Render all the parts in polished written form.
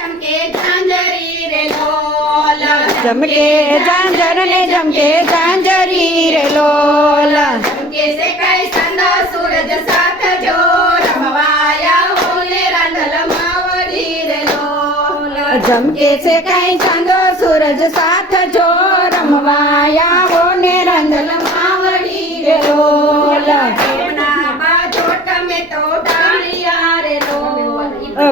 ચમકે ઝાંઝરી રે લોલ, ચમકે ઝાંઝર ને ચમકે ઝાંઝરી રે લોલ, ચમકે સે કઈ સંદો સૂરજ સાથ જો, રમવાયા હોલે રાંધલ માવડી રે લોલ, ચમકે છે કઈ ચાંદો સૂરજ સાથ જો, રમવાયા હો ને રંધલ માવડી રે લોલ, પ્રેમના બાજોટ મેં તો ડાળિયા રે લોલ,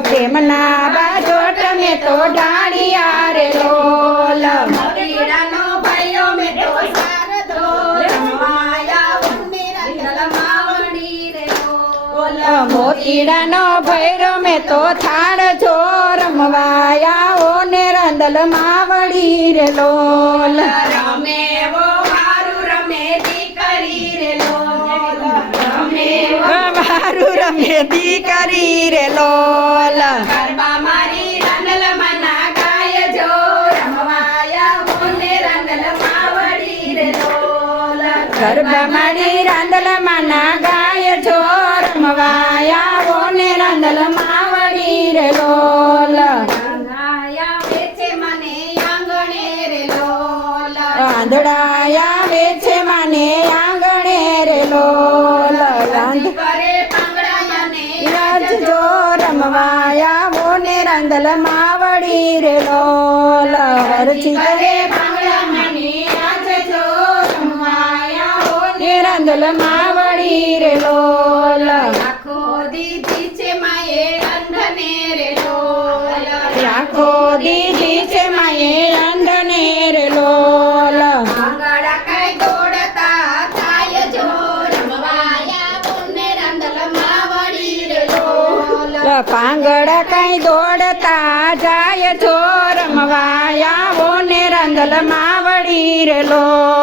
પ્રેમના બાજોટ મેં તો ડાળિયા રે લોલ, મોતીડાનો ભાઈઓ મેં તો શારદો, રમવાયા હોલે રાંધલ માવડી રે લોલ, મોતીડાનો ભૈરો મેં તો થાળ જો, રમવાયા હો ને રંધલ માવડી રે લોલ, રમે વો હારું રમે દીકરી રે લોલ, રમે વો મારું રમે દીકરી રે લોલ, ગરબા મારી રાંધલ મના ગાય જો, રમવાયા હોને રાંધલ માવડી રે લોલ, ગરબા મારી રાંધલ માના ગાય છો, રમવાયા હો ને રાંધલ માવડી રે લોલ, રંગાયા વેચે મને આંગણે રે લોલ, આંધળાયા વેચે માને આંગણે રે લોલ, રાજી કરે પાંગડા મને રાજ જો, રમવાયા હો ને રાંધલ માવડી રે લોલ, હરજી કરે પાંગડા મને આજ જો, રમવાયા હોને ને રાંધલ માવડી રે લોલ, આખો દીધી છે માએ અંધને રે લોલ, રાખો દીધી છે માએ અંધને રે લોલ, આંગળા કઈ દોડતા થાય જો, રમવાયા હોને રાંધલ માવડી રે લોલ, પાંગળ કઈ દોડતા જાય છો, રમવાયા હો ને રાંધલ માવડી રે લોલ.